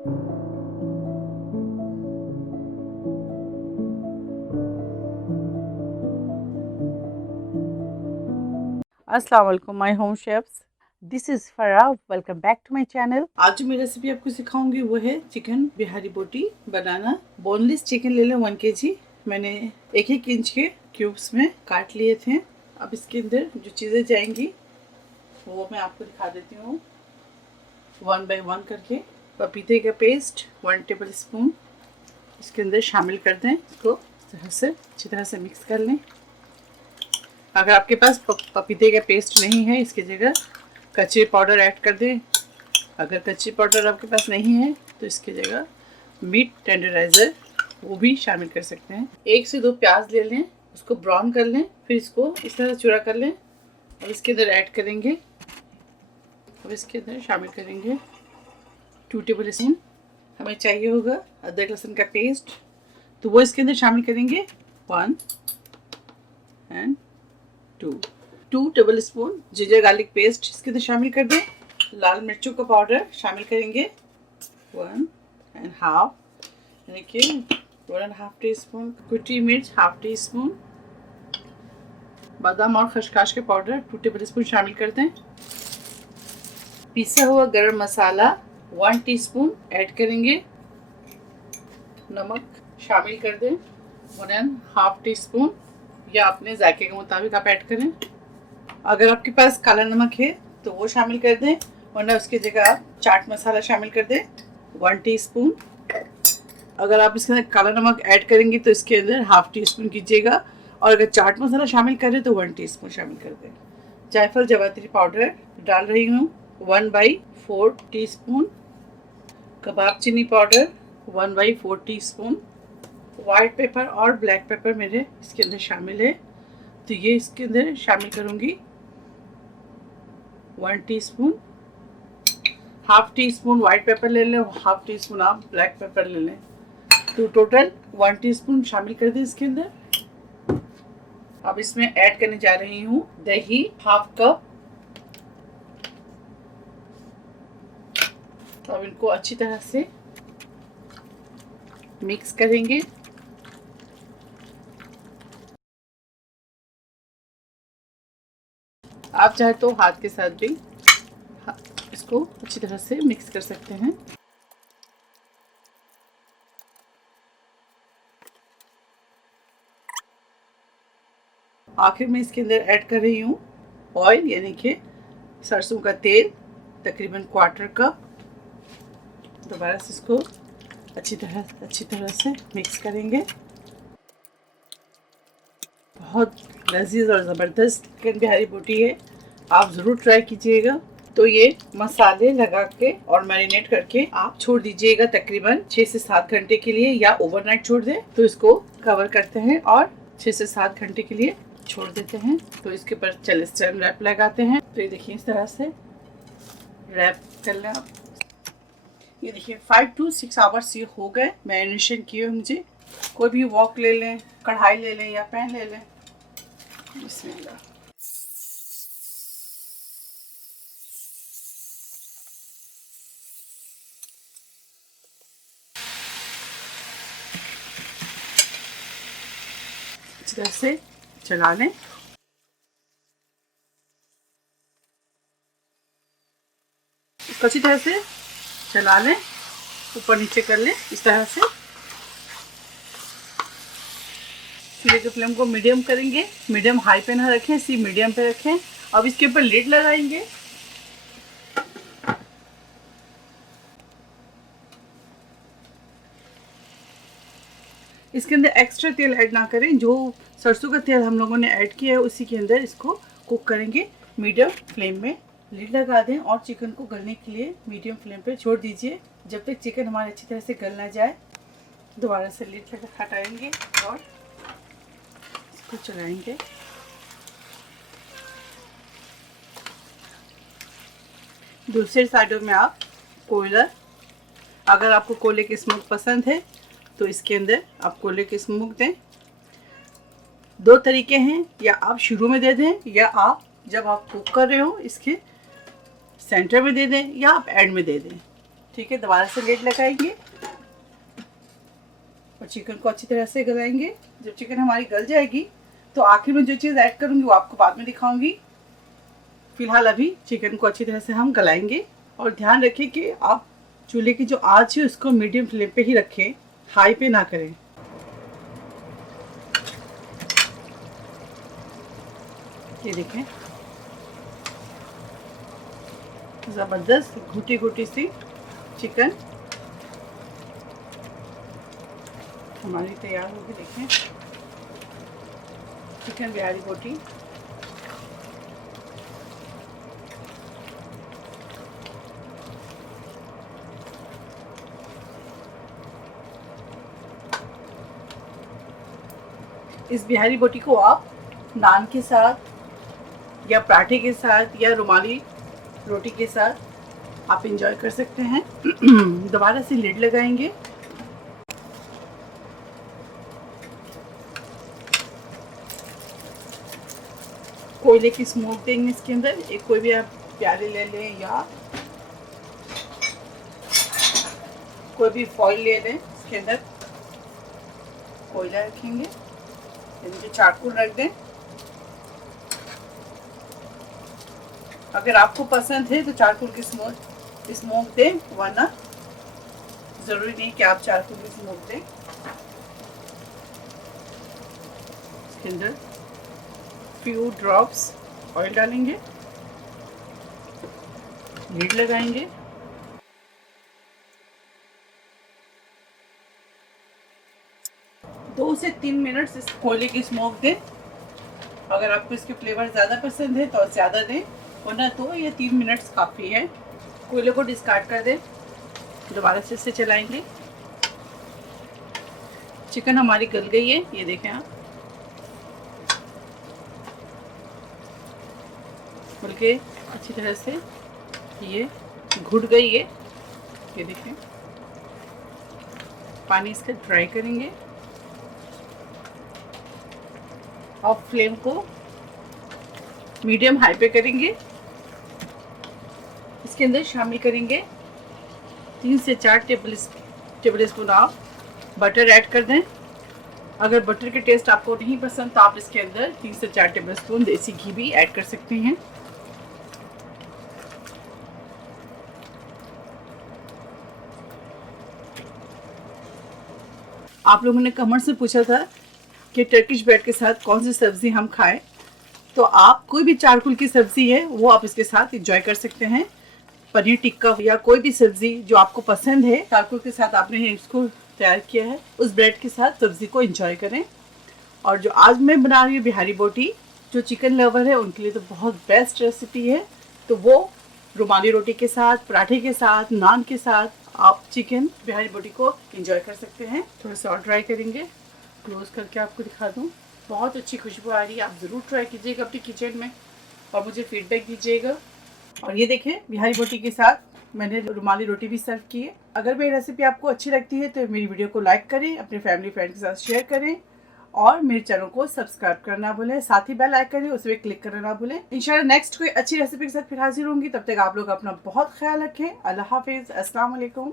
अस्सलाम वालेकुम my home chefs, this is Farah. Welcome back to my channel. आज जो मैं रेसिपी आपको सिखाऊंगी वो है चिकन बिहारी बोटी बनाना। बोनलेस चिकन ले लें 1 kg। मैंने 1-1 इंच के क्यूब्स में काट लिए थे। अब इसके अंदर जो चीज़ें जाएंगी वो मैं आपको दिखा देती हूँ 1 बाय 1 करके। पपीते का पेस्ट 1 टेबल स्पून इसके अंदर शामिल कर दें। इसको अच्छी तरह से मिक्स कर लें। अगर आपके पास पपीते का पेस्ट नहीं है, इसकी जगह कच्ची पाउडर ऐड कर दें। अगर कच्ची पाउडर आपके पास नहीं है तो इसकी जगह मीट टेंडराइज़र वो भी शामिल कर सकते हैं। 1 से 2 प्याज ले लें, उसको ब्राउन कर लें, फिर इसको इस तरह चूरा कर लें और इसके अंदर ऐड करेंगे और इसके अंदर शामिल करेंगे 2 टेबल स्पून हमें चाहिए होगा अदरक लहसुन का पेस्ट, तो वो इसके अंदर शामिल करेंगे 1 and 2 table spoon ginger garlic paste इसके अंदर शामिल कर दें। लाल मिर्चों का पाउडर शामिल करेंगे 1 एंड हाफ, यानी कि 1.5 टीस्पून। कुटी मिर्च 1/2 टीस्पून। बादाम और खसखस के पाउडर 2 टेबल स्पून शामिल कर दें। पिसा हुआ गरम मसाला 1 टीस्पून ऐड करेंगे। नमक शामिल कर दें 1.5 टीस्पून, या अपने जायके के मुताबिक आप ऐड करें। अगर आपके पास काला नमक है तो वो शामिल कर दें, वरना उसकी जगह आप चाट मसाला शामिल कर दें 1 टीस्पून। अगर आप इसके अंदर काला नमक ऐड करेंगे तो इसके अंदर 1/2 टीस्पून कीजिएगा, और अगर चाट मसाला शामिल करें तो 1 टीस्पून शामिल कर दें। जायफल जवात्री पाउडर डाल रही हूँ 1/4 टीस्पून। कबाब चीनी पाउडर 1/4 टीस्पून। वाइट पेपर और ब्लैक पेपर मेरे इसके अंदर शामिल है, तो ये इसके अंदर शामिल करूँगी 1 टीस्पून। 1/2 टीस्पून वाइट पेपर ले लें, 1/2 टीस्पून आप ब्लैक पेपर ले लें, तो टोटल 1 टीस्पून शामिल कर दें इसके अंदर। अब इसमें ऐड करने जा रही हूँ दही 1/2 कप। तो अब इनको अच्छी तरह से मिक्स करेंगे। आप चाहे तो हाथ के साथ भी इसको अच्छी तरह से मिक्स कर सकते हैं। आखिर में इसके अंदर ऐड कर रही हूँ ऑयल, यानी कि सरसों का तेल तकरीबन 1/4 कप। दोबारा से इसको अच्छी तरह से मिक्स करेंगे। बहुत लजीज और ज़बरदस्त चिकन बिहारी बोटी है, आप ज़रूर ट्राई कीजिएगा। तो ये मसाले लगा के और मैरिनेट करके आप छोड़ दीजिएगा तकरीबन 6 से 7 घंटे के लिए, या ओवरनाइट छोड़ दें। तो इसको कवर करते हैं और 6 से 7 घंटे के लिए छोड़ देते हैं। तो इसके ऊपर चेलिस्टर्न रैप लगाते हैं। तो ये देखिए इस तरह से रैप कर लें आप। ये देखिए 5 to 6 आवर्स ये हो गए मैरिनेशन किए मुझे। कोई भी वॉक ले लें, कढ़ाई ले लें या पैन ले लें। बिस्मिल्लाह। अच्छी तरह से चला लें। इसको अच्छी तरह से चला लें, ऊपर नीचे कर लें इस तरह से। चूल्हे की फ्लेम को मीडियम करेंगे, मीडियम हाई पे ना रखें, इसी मीडियम पे रखें। अब इसके ऊपर लिड लगाएंगे। इसके अंदर एक्स्ट्रा तेल ऐड ना करें, जो सरसों का तेल हम लोगों ने ऐड किया है उसी के अंदर इसको कुक करेंगे मीडियम फ्लेम में। लिड लगा दें और चिकन को गलने के लिए मीडियम फ्लेम पे छोड़ दीजिए जब तक चिकन हमारे अच्छी तरह से गल ना जाए। दोबारा से लिड हटाएंगे और इसको चलाएंगे। दूसरे साइडों में आप कोयला, अगर आपको कोयले की स्मोक पसंद है तो इसके अंदर आप कोयले की स्मोक दें। 2 तरीके हैं, या आप शुरू में दे दें, या आप जब आप कुक कर रहे हो इसके सेंटर में दे दें, या आप एंड में दे दें। ठीक है, दोबारा से लिड लगाएंगे और चिकन को अच्छी तरह से गलाएंगे। जब चिकन हमारी गल जाएगी तो आखिर में जो चीज़ ऐड करूँगी वो आपको बाद में दिखाऊंगी। फिलहाल अभी चिकन को अच्छी तरह से हम गलाएंगे। और ध्यान रखें कि आप चूल्हे की जो आंच है उसको मीडियम फ्लेम पे ही रखें, हाई पे ना करें। ये देखें, ज़बरदस्त घुटी घुटी सी चिकन हमारी तैयार होगी। देखें, चिकन बिहारी बोटी। इस बिहारी बोटी को आप नान के साथ या पराठे के साथ या रुमाली रोटी के साथ आप इंजॉय कर सकते हैं। दोबारा से लिड लगाएंगे। कोयले की स्मोक देंगे इसके अंदर। एक कोई भी आप प्याले ले लें या कोई भी फॉइल ले लें, इसके अंदर कोयला रखेंगे, नीचे चारकोल रख दें। अगर आपको पसंद है तो चारकोल की स्मोक दें, वरना जरूरी नहीं कि आप चारकोल की स्मोक दें। इसके अंदर फ्यू ड्रॉप्स ऑयल डालेंगे, लीड लगाएंगे। दो से 3 मिनट इस कोयले की स्मोक दें। अगर आपको इसके फ्लेवर ज़्यादा पसंद है तो ज़्यादा दें, वरना 2 या 3 मिनट्स काफ़ी है। कोयले को डिस्कार्ड कर दें। दोबारा से इसे चलाएंगे। चिकन हमारी गल गई है, ये देखें आप, बल्कि अच्छी तरह से ये घुट गई है। ये देखें, पानी इसका ड्राई करेंगे और फ्लेम को मीडियम हाई पे करेंगे। इसके अंदर शामिल करेंगे 3 से 4 टेबल स्पून आप बटर ऐड कर दें। अगर बटर के टेस्ट आपको नहीं पसंद तो आप इसके अंदर 3 से 4 टेबल स्पून देसी घी भी ऐड कर सकते हैं। आप लोगों ने कमेंट से पूछा था कि टर्किश ब्रेड के साथ कौन सी सब्ज़ी हम खाएं, तो आप कोई भी चारकोल की सब्ज़ी है वो आप इसके साथ एंजॉय कर सकते हैं। पनीर टिक्का या कोई भी सब्ज़ी जो आपको पसंद है, चारकोल के साथ आपने इसको तैयार किया है, उस ब्रेड के साथ सब्ज़ी को एंजॉय करें। और जो आज मैं बना रही हूँ बिहारी बोटी, जो चिकन लवर है उनके लिए तो बहुत बेस्ट रेसिपी है। तो वो रुमाली रोटी के साथ, पराठे के साथ, नान के साथ आप चिकन बिहारी बोटी को एंजॉय कर सकते हैं। थोड़ा सा और ट्राई करेंगे, क्लोज करके आपको दिखा दूँ। बहुत अच्छी खुशबू आ रही है। आप ज़रूर ट्राई कीजिएगा अपने किचन में और मुझे फीडबैक दीजिएगा। और ये देखें, बिहारी बोटी के साथ मैंने रुमाली रोटी भी सर्व की है। अगर मेरी रेसिपी आपको अच्छी लगती है तो मेरी वीडियो को लाइक करें, अपने फैमिली फ्रेंड के साथ शेयर करें और मेरे चैनल को सब्सक्राइब करना ना भूलें। साथ ही बेल आइकन है, उस पर क्लिक करना ना भूलें। इंशाल्लाह नेक्स्ट कोई अच्छी रेसिपी के साथ फिर हाजिर होंगी। तब तक आप लोग अपना बहुत ख्याल रखें। अल्लाह हाफिज़, अस्सलाम वालेकुम।